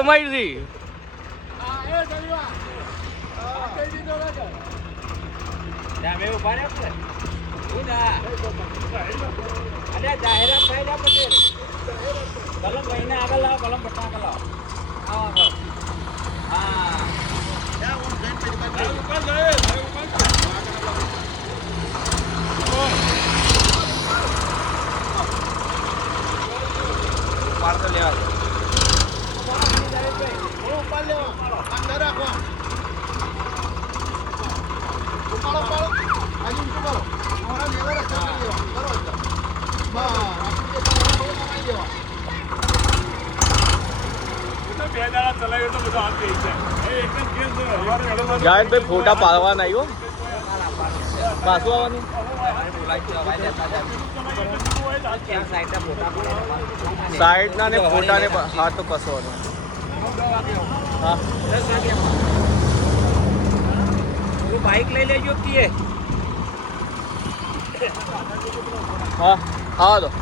તમારી જાહેરાત થાય પટેલ કલમ ભાઈને આગળ લાવો કલમ બટા આગળ લાવો આવો હા તો લેવા જાહેરભાઈ ફોટા પાડવા નહીં હો પાછું આવવાનું સાઈડ ના ને ફોટા ને હા તો કસવાનું હા બાઈક લઈ લેજો કીએ હા હા તો